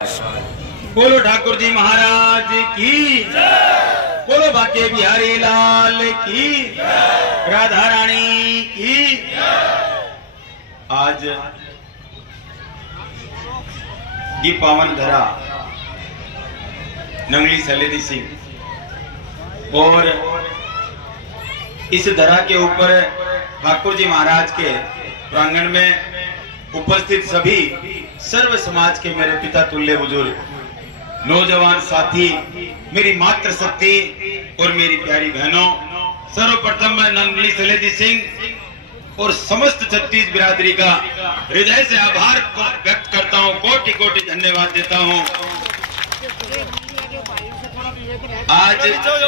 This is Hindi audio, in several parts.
बोलो ठाकुर जी महाराज की, बोलो बाके बिहारी लाल की, राधा रानी की। आज ये पावन धरा नंगली सलेदी सिंह और इस धरा के ऊपर ठाकुर जी महाराज के प्रांगण में उपस्थित सभी सर्व समाज के मेरे पिता तुल्य बुजुर्ग, नौजवान साथी, मेरी मातृ शक्ति और मेरी प्यारी बहनों, सर्वप्रथम मैं नंगली सलेदी सिंह और समस्त छत्तीस बिरादरी का हृदय से आभार व्यक्त करता हूं, कोटि कोटि धन्यवाद देता हूं। आज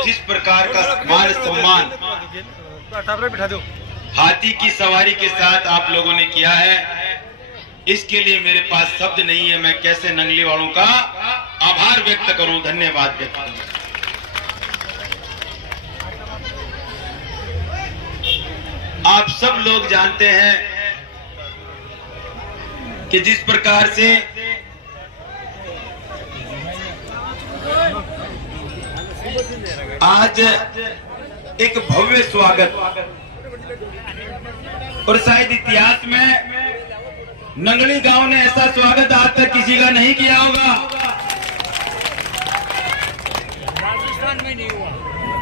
जिस प्रकार का मान सम्मान हाथी की सवारी के साथ आप लोगों ने किया है, इसके लिए मेरे पास शब्द नहीं है। मैं कैसे नंगली वालों का आभार व्यक्त करूं, धन्यवाद व्यक्त करूं। आप सब लोग जानते हैं कि जिस प्रकार से आज एक भव्य स्वागत और शायद इतिहास में नंगली गांव ने ऐसा स्वागत आज तक किसी का नहीं किया होगा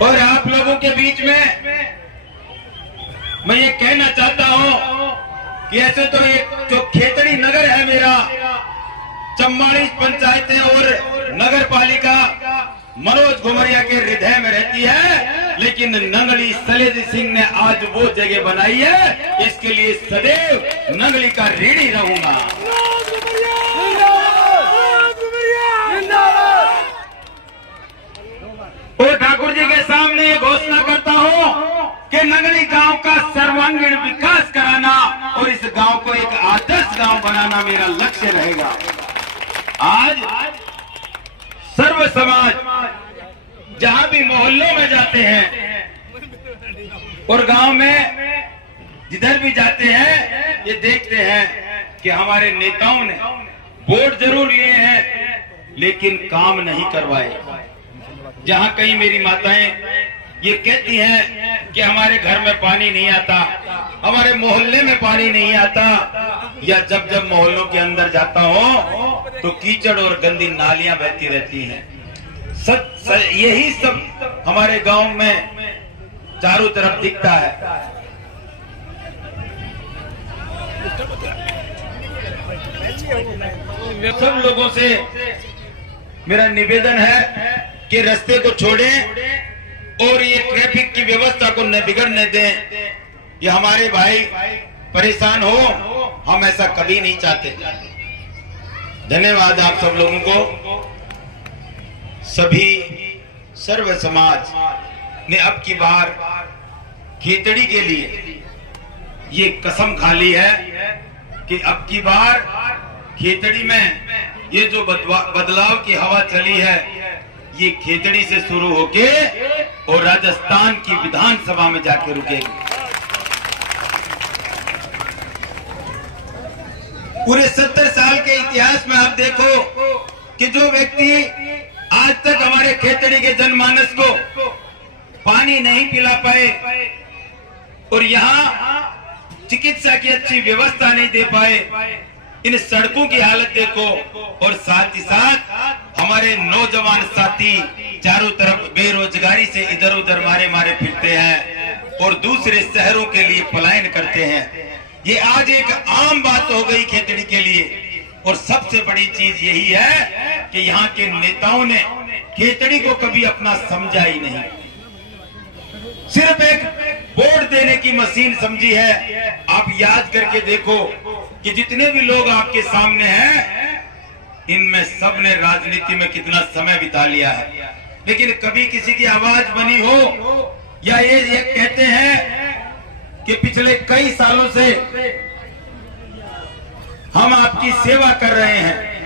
और आप लोगों के बीच में मैं ये कहना चाहता हूं कि ऐसे तो एक जो खेतड़ी नगर है मेरा, 44 पंचायतें और नगर पालिका मनोज घुमरिया के हृदय में रहती है, लेकिन नंगली सलेदी सिंह ने आज वो जगह बनाई है, इसके लिए सदैव नंगली का ऋणी रहूंगा। और ठाकुर जी के सामने ये घोषणा करता हूं कि नंगली गांव का सर्वांगीण विकास कराना और इस गांव को एक आदर्श गांव बनाना मेरा लक्ष्य रहेगा। आज सर्व समाज जहां भी मोहल्लों में जाते हैं और गांव में जिधर भी जाते हैं, ये देखते हैं कि हमारे नेताओं ने वोट जरूर लिए हैं लेकिन काम नहीं करवाए। जहां कहीं मेरी माताएं ये कहती हैं कि हमारे घर में पानी नहीं आता, हमारे मोहल्ले में पानी नहीं आता, या जब जब मोहल्लों के अंदर जाता हूं तो कीचड़ और गंदी नालियां बहती रहती हैं। यही सब हमारे गांव में चारों तरफ दिखता है। सब लोगों से मेरा निवेदन है कि रास्ते को छोड़ें और ये ट्रैफिक की व्यवस्था को न बिगड़ने दें। ये हमारे भाई परेशान हो, हम ऐसा कभी नहीं चाहते। धन्यवाद आप सब लोगों को। सभी सर्व समाज ने अब की बार खेतड़ी के लिए ये कसम खा ली है कि अब की बार खेतड़ी में ये जो बदलाव की हवा चली है, ये खेतड़ी से शुरू होके और राजस्थान की विधानसभा में जाके रुकेगी। पूरे 70 साल के इतिहास में आप देखो कि जो व्यक्ति आज तक हमारे खेतड़ी के जनमानस को पानी नहीं पिला पाए और यहाँ चिकित्सा की अच्छी व्यवस्था नहीं दे पाए, इन सड़कों की हालत देखो, और साथ ही साथ हमारे नौजवान साथी चारों तरफ बेरोजगारी से इधर उधर मारे फिरते हैं और दूसरे शहरों के लिए पलायन करते हैं। ये आज एक आम बात हो गई खेतड़ी के लिए। और सबसे बड़ी चीज यही है कि यहाँ के नेताओं ने खेतड़ी को कभी अपना समझा ही नहीं, सिर्फ एक वोट देने की मशीन समझी है। आप याद करके देखो कि जितने भी लोग आपके सामने हैं, इनमें सब ने राजनीति में कितना समय बिता लिया है, लेकिन कभी किसी की आवाज बनी हो, या ये कहते हैं कि पिछले कई सालों से हम आपकी सेवा कर रहे हैं।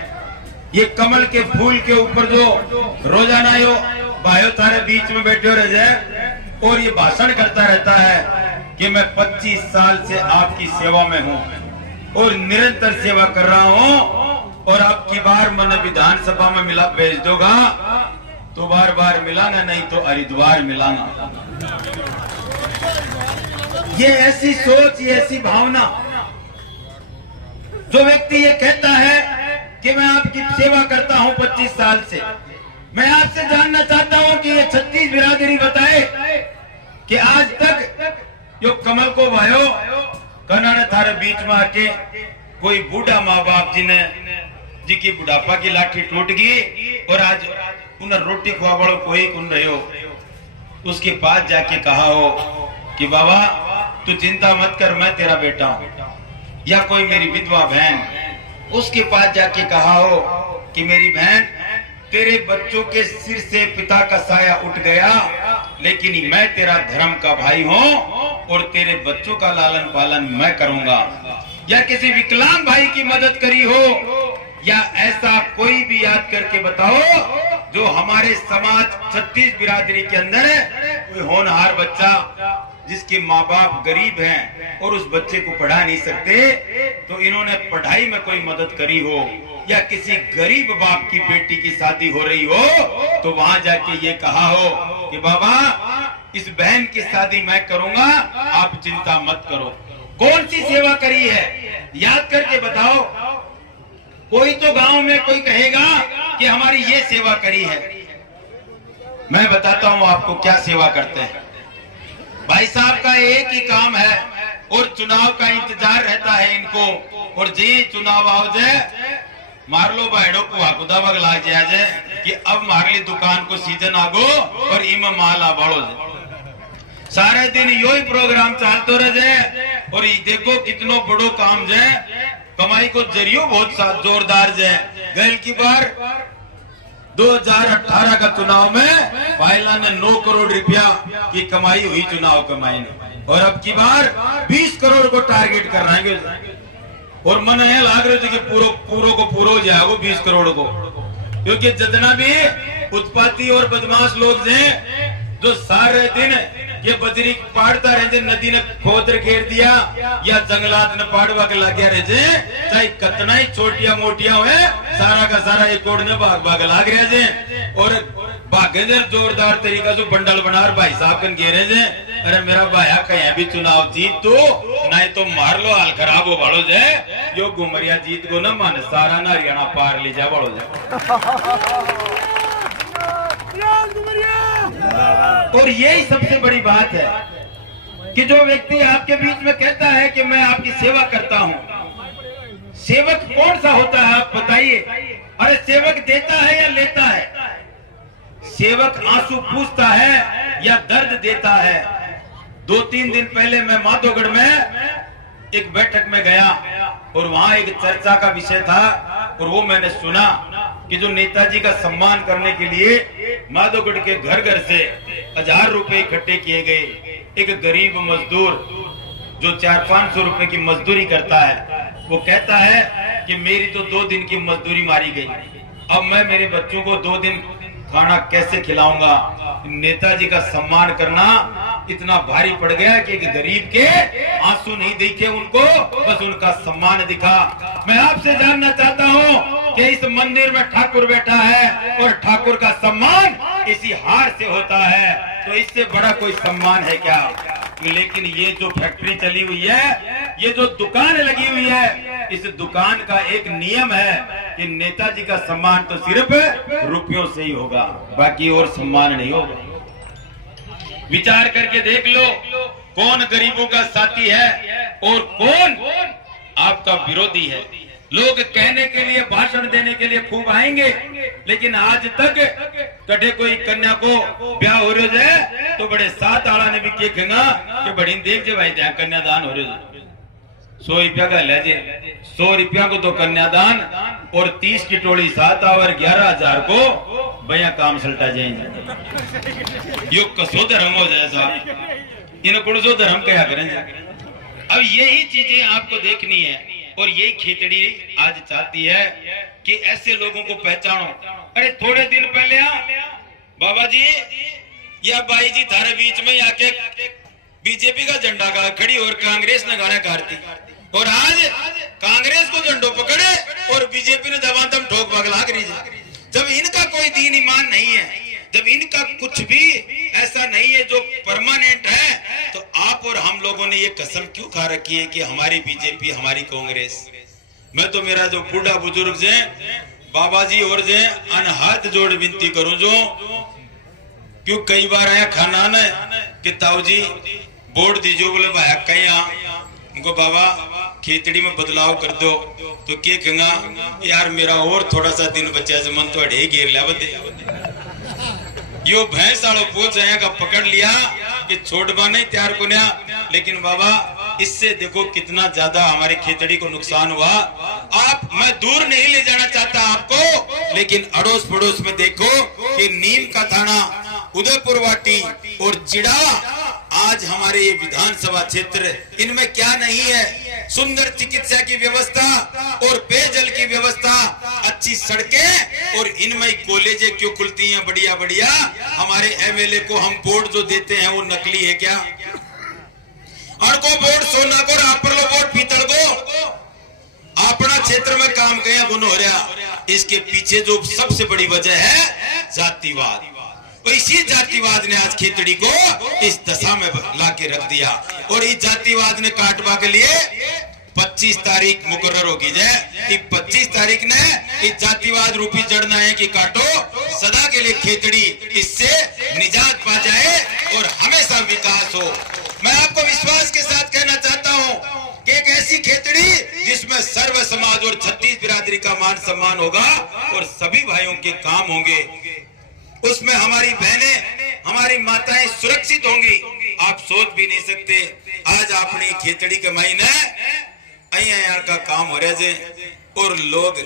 ये कमल के फूल के ऊपर जो रोजाना यो भाइयों तारे बीच में बैठे रह जाए और ये भाषण करता रहता है कि मैं 25 साल से आपकी सेवा में हूं और निरंतर सेवा कर रहा हूं, और अब की बार मन विधानसभा में मिला भेज दोगा तो बार बार मिलाना, नहीं तो हरिद्वार मिलाना। ये ऐसी सोच, ये ऐसी भावना, जो व्यक्ति ये कहता है कि मैं आपकी सेवा करता हूं 25 साल से, मैं आपसे जानना चाहता हूं कि ये 36 बिरादरी बताए कि आज तक जो कमल को भायो कना ने थारे बीच में आके कोई बूढ़ा माँ बाप जी की बुढ़ापा की लाठी टूट गई और आज उन्हें रोटी खुआ वालों कोई कुन रहे हो, उसके पास जाके कहा हो कि बाबा तू चिंता मत कर, मैं तेरा बेटा हूं, या कोई मेरी विधवा बहन उसके पास जाके कहा हो कि मेरी बहन तेरे बच्चों के सिर से पिता का साया उठ गया, लेकिन मैं तेरा धर्म का भाई हूं और तेरे बच्चों का लालन पालन मैं करूंगा। या किसी विकलांग भाई की मदद करी हो, या ऐसा कोई भी याद करके बताओ जो हमारे समाज 36 बिरादरी के अंदर कोई होनहार बच्चा जिसके माँ बाप गरीब हैं और उस बच्चे को पढ़ा नहीं सकते, तो इन्होंने पढ़ाई में कोई मदद करी हो, या किसी गरीब बाप की बेटी की शादी हो रही हो तो वहां जाके ये कहा हो कि बाबा इस बहन की शादी मैं करूंगा, आप चिंता मत करो। कौन सी सेवा करी है याद करके बताओ। कोई तो गांव में कोई कहेगा कि हमारी ये सेवा करी है। मैं बताता हूं आपको क्या सेवा करते हैं। भाई साहब का एक ही काम है और चुनाव का इंतजार रहता है इनको, और जी चुनाव आओ जाए मार लो बाइडो को हाकुदा बग लाग जाए कि अब मार ली दुकान को सीजन आगो और इम माल आ बढ़ो जाए। सारे दिन यो ही प्रोग्राम चलते रह जाए और ये देखो कितनो बड़ो काम जाए, कमाई को जरियो बहुत साथ जोरदार जाए। गैल की बार 2018 का चुनाव में पायला ने 9 करोड़ रुपया की कमाई हुई चुनाव कमाई ने, और अब की बार 20 करोड़ को टारगेट कर रहे हैं और मन है लाग रहे थे कि पूरो को पूरो हो जाएगा 20 करोड़ को, क्योंकि जितना भी उत्पाती और बदमाश लोग हैं जो सारे दिन ये बजरी पाड़ता रहे, नदी ने खोद घेर दिया या जंगलात ने पाड़वा के लग गया रहे, चाहे कितना ही छोटिया मोटिया हुए सारा का सारा एक ने भाग भाग लाग रहे और भागे जोरदार तरीका से बंडल बनार भाई साहब कन घेरे जे। अरे मेरा भाया कहीं भी चुनाव जीत तो नहीं तो मार लो, हाल खराब हो बड़ो जाए, यो घुमरिया जीत को न मान सारा ना हरियाणा पार ले जा बड़ो जाए। और यही सबसे बड़ी बात है कि जो व्यक्ति आपके बीच में कहता है कि मैं आपकी सेवा करता हूं, सेवक कौन सा होता है आप बताइए। अरे सेवक देता है या लेता है? सेवक आंसू पूछता है या दर्द देता है? 2-3 दिन पहले मैं माधोगढ़ में एक बैठक में गया और वहां एक चर्चा का विषय था और वो मैंने सुना कि जो नेताजी का सम्मान करने के लिए माधोगढ़ के घर घर से 1000 रुपए इकट्ठे किए गए। एक गरीब मजदूर जो 400-500 रुपए की मजदूरी करता है, वो कहता है कि मेरी तो 2 दिन की मजदूरी मारी गई, अब मैं मेरे बच्चों को 2 दिन खाना कैसे खिलाऊंगा। नेताजी का सम्मान करना इतना भारी पड़ गया कि गरीब के आंसू नहीं दिखे उनको, बस उनका सम्मान दिखा। मैं आपसे जानना चाहता हूं कि इस मंदिर में ठाकुर बैठा है और ठाकुर का सम्मान इसी हार से होता है, तो इससे बड़ा कोई सम्मान है क्या? लेकिन ये जो फैक्ट्री चली हुई है, ये जो दुकान लगी हुई है, इस दुकान का एक नियम है कि नेताजी का सम्मान तो सिर्फ रुपयों से ही होगा, बाकी और सम्मान नहीं होगा। विचार करके देख लो कौन गरीबों का साथी है और कौन आपका विरोधी है। लोग कहने के लिए, भाषण देने के लिए खूब आएंगे, लेकिन आज तक कटे कोई कन्या को ब्याह हो रहे है तो बड़े साथ आला ने भी कहेगा कि बड़ी देख जे भाई कन्यादान हो रहे 100 रुपया का ले जे 100 रुपया को तो कन्यादान और 30 की टोली 7 और 11,000 को भैया काम सल्टा जाएंगे। यो कसो धर्म हो जाए साहब, इन्हें कुड़सो धर्म क्या करेंगे। अब यही चीजें आपको देखनी है और यही खेतड़ी आज चाहती है कि ऐसे लोगों को पहचानो। अरे थोड़े दिन पहले बाबा जी या भाई जी थारे बीच में आके बीजेपी का झंडा का खड़ी और कांग्रेस ने गाना गा दी, और आज कांग्रेस को झंडो पकड़े और बीजेपी ने दबादम ठोक बगला करी। जब इनका कोई दीन ईमान नहीं है, जब इनका कुछ भी ऐसा नहीं है जो परमानेंट है, तो आप और हम लोगों ने ये कसम क्यों खा रखी है कि हमारी बीजेपी, हमारी कांग्रेस। मैं तो मेरा जो बूढ़ा बुजुर्ग जे बाबा जी और जे अन हाथ जोड़ विनती करूं जो, क्यों कई बार आया खाना न कि ताऊ जी वोट दीजिए, बोले भाई कहीं उनको बाबा खेतड़ी में बदलाव कर दो, तो क्या कहूंगा यार मेरा और थोड़ा सा दिन बचा मन तो अड़े घेर लिया बदे यो भैंस आलो पूछ का पकड़ लिया कि छोड़वा नहीं तैयार को नया। लेकिन बाबा इससे देखो कितना ज्यादा हमारी खेतड़ी को नुकसान हुआ। आप मैं दूर नहीं ले जाना चाहता आपको, लेकिन अड़ोस पड़ोस में देखो कि नीम का थाना, उदयपुर वाटी और चिड़ा, आज हमारे ये विधानसभा क्षेत्र, इनमें क्या नहीं है? सुंदर चिकित्सा की व्यवस्था और पेयजल की व्यवस्था, अच्छी सड़कें, और इनमें कॉलेजें क्यों खुलती हैं बढ़िया बढ़िया। हमारे एमएलए को हम वोट जो देते हैं वो नकली है क्या? अड़को वोट सोना को, आप लो वोट पीतल को, अपना क्षेत्र में काम गया गुण हो रहा। इसके पीछे जो सबसे बड़ी वजह है जातिवाद। इसी जातिवाद ने आज खेतड़ी को इस दशा में लाके रख दिया। और इस जातिवाद ने काटवा के लिए 25 तारीख मुकर्रर होगी जय। 25 तारीख ने इस जातिवाद रूपी जड़ना है कि काटो, सदा के लिए खेतड़ी इससे निजात पा जाए और हमेशा विकास हो। मैं आपको विश्वास के साथ कहना चाहता हूं कि एक ऐसी खेतड़ी जिसमें सर्व समाज और 36 बिरादरी का मान सम्मान होगा और सभी भाइयों के काम होंगे, उसमें हमारी बहनें, हमारी माताएं सुरक्षित होंगी। आप सोच भी नहीं सकते आज अपनी खेतड़ी के महीने यार का काम हो रहा है और लोग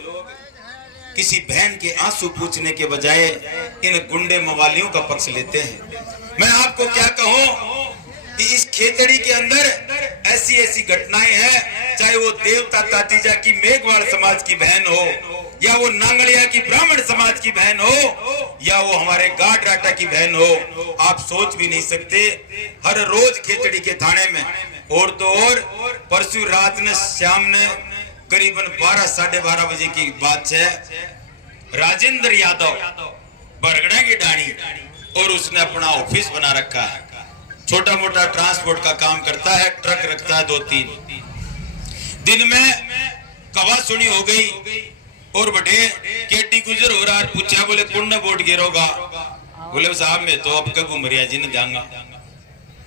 किसी बहन के आंसू पूछने के बजाय इन गुंडे मवालियों का पक्ष लेते हैं। मैं आपको क्या कहूं कि इस खेतड़ी के अंदर ऐसी ऐसी घटनाएं हैं, चाहे वो देवता तातीजा की मेघवाड़ समाज की बहन हो, या वो नांगड़िया की ब्राह्मण समाज की बहन हो, या वो हमारे गाट राटा की बहन हो। आप सोच भी नहीं सकते हर रोज खेतड़ी के थाने में। और तो और परसों रात ने शाम ने करीबन 12 साढ़े 12 बजे की बात है, राजेंद्र यादव बरगड़ा की डाणी, और उसने अपना ऑफिस बना रखा है, छोटा मोटा ट्रांसपोर्ट का काम करता है, ट्रक रखता है 2-3। दिन में कवा सुनी हो गई और बड़े केटी गुजर हो रहा, पूछा बोले कौन ने वोट गिरोगा? बोले साहब मैं तो अब कब उमरिया जी ने जाऊंगा।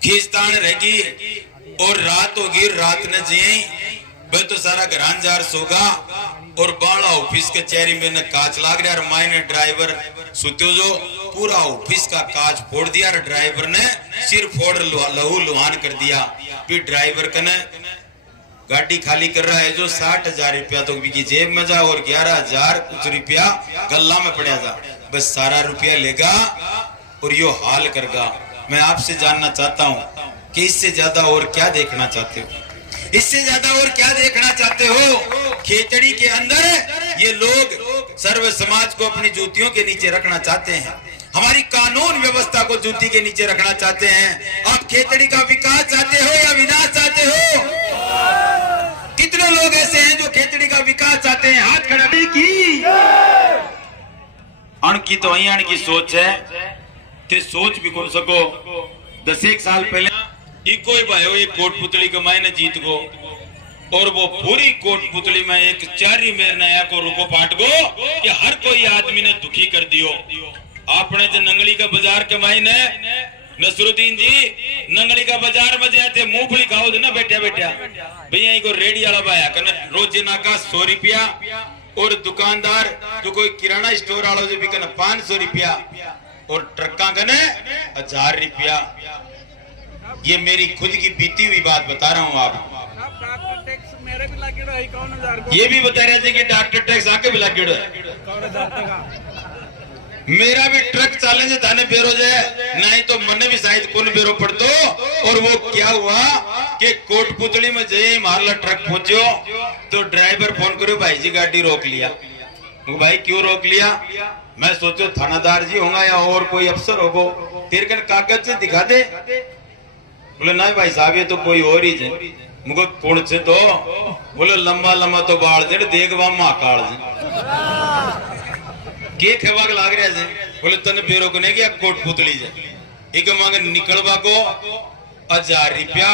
खींचतान रहेगी और रात होगी, रात ने जी वह तो सारा घरान जार सोगा और बाला ऑफिस के चेहरे में न कांच लाग रहा, मायने ड्राइवर सुत्यो जो पूरा ऑफिस का कांच फोड़ दिया, ड्राइवर ने सिर फोड़ लहू लुहान कर दिया। फिर ड्राइवर कने गाड़ी खाली कर रहा है जो 60,000 रुपया तो की जेब में जा और 11,000 कुछ रुपया गल्ला में पड़ा जा, बस सारा रुपया लेगा और यो हाल करगा। मैं आपसे जानना चाहता हूँ कि इससे ज्यादा और क्या देखना चाहते हो? इससे ज्यादा और क्या देखना चाहते हो? खेतड़ी के अंदर ये लोग सर्व समाज को अपनी जूतियों के नीचे रखना चाहते हैं, हमारी कानून व्यवस्था को जूती के नीचे रखना चाहते हैं। आप खेतड़ी का विकास चाहते हो या विनाश चाहते हो? कितने लोग ऐसे हैं जो खेतड़ी का विकास चाहते हैं? हाथ खड़ा की अणकी तो अण की सोच है, ते सोच भी कर सको। 10 साल पहले इको ही भाई एक कोटपुतली के मायने जीत गो, और वो पूरी कोटपुतली में एक चारी मेर नया को रुको पाट गो कि हर कोई आदमी ने दुखी कर दियो। आपने जो नंगली का बाजार के मायने नसरुद्दीन जी नंगली का बाजार में जाए थे, मूंगफली खाओ ना बैठा बैठा भैया को रेडी वाला भाया कने रोजाना का 100 रुपया, और दुकानदार जो कोई किराना स्टोर वाला जो भी कने 500 रुपया, और ट्रक्का कने 1000 रुपया। ये मेरी खुद की बीती हुई बात बता रहा हूँ आप। मेरे भी लागे ये भी बता रहे थे कि डॉक्टर टैक्स आके भी लागे मेरा भी ट्रक चाले से थाने बेरो जाए नहीं तो मने भी शायद कौन बेरो पड़तो। और वो क्या हुआ कि कोटपुतली में जय मारला ट्रक पहुंचो तो ड्राइवर फोन करो भाई जी गाड़ी रोक लिया। वो भाई क्यों रोक लिया? मैं सोचो थानादार जी होगा या और कोई अफसर होगो, तेरे कन कागज से दिखा दे। बोले नहीं भाई साहब ये तो कोई और ही है। मुझको कौन से तो बोले लंबा लंबा तो बाढ़ दे देखवा माँ काल के खेवाग लाग रहा है बोले तने बेरो को नहीं गया कोट पुतली जे एक मांगे निकलवा को 1000 रुपया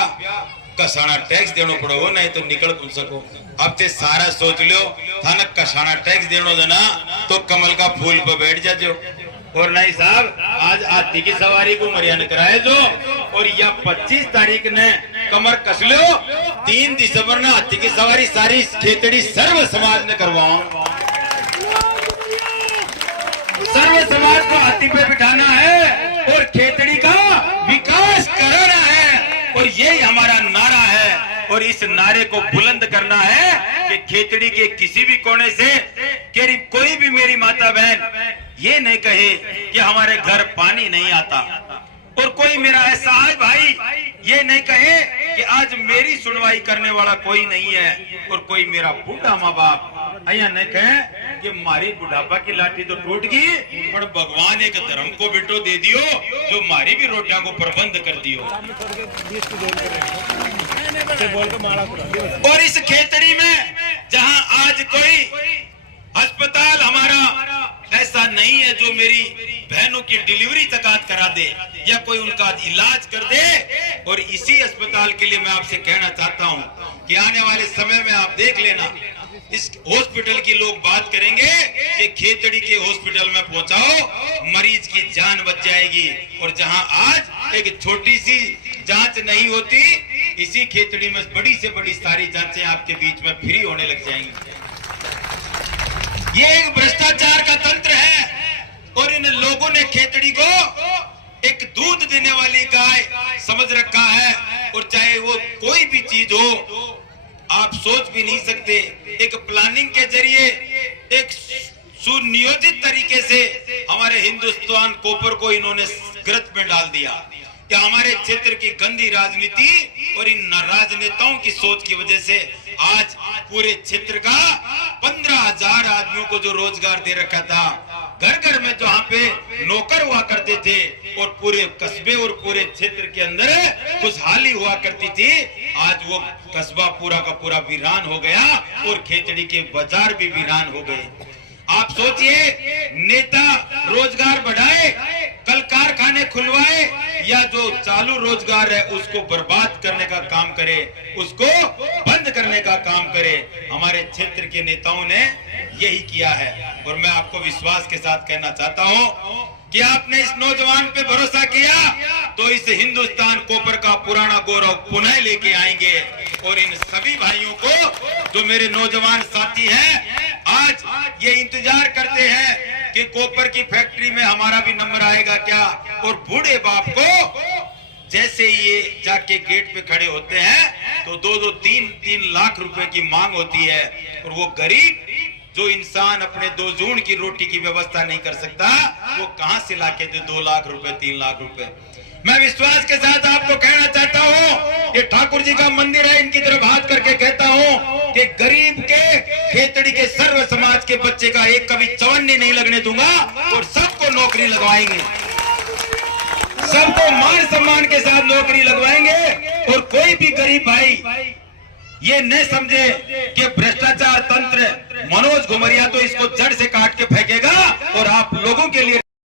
कसाना टैक्स देना पड़ोगो नहीं तो निकल पुन सको। अब ते सारा सोच लो था ना कसाना टैक्स देना देना तो कमल का फूल पे बैठ जाओ। और नहीं साहब आज हाथी की सवारी को मरियान कराए जो और या 25 तारीख ने कमर कस लो 3 दिसंबर ने हाथी की सवारी सारी खेतड़ी सर्व समाज ने करवाओ। सर्व समाज को हाथी पे बिठाना है और खेतड़ी का विकास कराना है और यही हमारा नारा है। और इस नारे को बुलंद करना है कि खेतड़ी के किसी भी कोने से कोई भी मेरी माता बहन ये नहीं कहे कि हमारे घर पानी नहीं आता और कोई मेरा ऐसा भाई ये नहीं कहे कि आज मेरी सुनवाई करने वाला कोई नहीं है और कोई मेरा बूढ़ा माँ बाप ऐसा नहीं कहे कि मारी बुढ़ापा की लाठी तो टूट गई पर भगवान एक धर्म को बेटो दे दियो जो मारी भी रोटियां को प्रबंध कर दियो। और इस खेतड़ी में जहां आज कोई अस्पताल हमारा ऐसा नहीं है जो मेरी बहनों की डिलीवरी तक करा दे या कोई उनका इलाज कर दे। और इसी अस्पताल के लिए मैं आपसे कहना चाहता हूं कि आने वाले समय में आप देख लेना इस हॉस्पिटल की लोग बात करेंगे कि खेतड़ी के हॉस्पिटल में पहुंचाओ मरीज की जान बच जाएगी। और जहां आज एक छोटी सी जांच नहीं होती इसी खेतड़ी में बड़ी से बड़ी सारी जांचें आपके बीच में फ्री होने लग जाएंगी। ये एक भ्रष्टाचार का तंत्र है और इन लोगों ने खेतड़ी को एक दूध देने वाली गाय समझ रखा है। और चाहे वो कोई भी चीज हो आप सोच भी नहीं सकते एक प्लानिंग के जरिए एक सुनियोजित तरीके से हमारे हिंदुस्तान कॉपर को इन्होंने ग्रत में डाल दिया। क्या हमारे क्षेत्र की गंदी राजनीति और इन राजनेताओं की सोच की वजह से आज पूरे क्षेत्र का 15,000 आदमियों को जो रोजगार दे रखा था घर घर में जहाँ पे नौकर हुआ करते थे और पूरे कस्बे और पूरे क्षेत्र के अंदर खुशहाली हुआ करती थी आज वो कस्बा पूरा का पूरा वीरान हो गया और खेतड़ी के बाजार भी वीरान हो गए। आप सोचिए नेता रोजगार बढ़ाए कल कारखाने खुलवाए या जो चालू रोजगार है उसको बर्बाद करने का काम करे उसको बंद करने का काम करे। हमारे क्षेत्र के नेताओं ने यही किया है। और मैं आपको विश्वास के साथ कहना चाहता हूं कि आपने इस नौजवान पे भरोसा किया तो इस हिंदुस्तान कॉपर का पुराना गौरव पुनः लेके आएंगे। और इन सभी भाइयों को जो मेरे नौजवान साथी हैं आज ये इंतजार करते हैं कि कॉपर की फैक्ट्री में हमारा भी नंबर आएगा क्या। और बूढ़े बाप को जैसे ये जाके गेट पे खड़े होते हैं तो 2-3 लाख रुपए की मांग होती है। और वो गरीब जो इंसान अपने 2 जून की रोटी की व्यवस्था नहीं कर सकता वो कहां से लाके दे 2 लाख रुपए 3 लाख रुपए। मैं विश्वास के साथ आपको कहना चाहता हूं कि ठाकुर जी का मंदिर है इनकी तरफ हाथ करके कहता हूं कि गरीब के खेतड़ी के सर्व समाज के बच्चे का एक कभी चवन्नी नहीं लगने दूंगा और सबको नौकरी लगवाएंगे सबको मान सम्मान के साथ नौकरी लगवाएंगे। और कोई भी गरीब भाई ये न समझे कि भ्रष्टाचार तंत्र मनोज घुमरिया तो इसको जड़ से काट के फेंकेगा और आप लोगों के लिए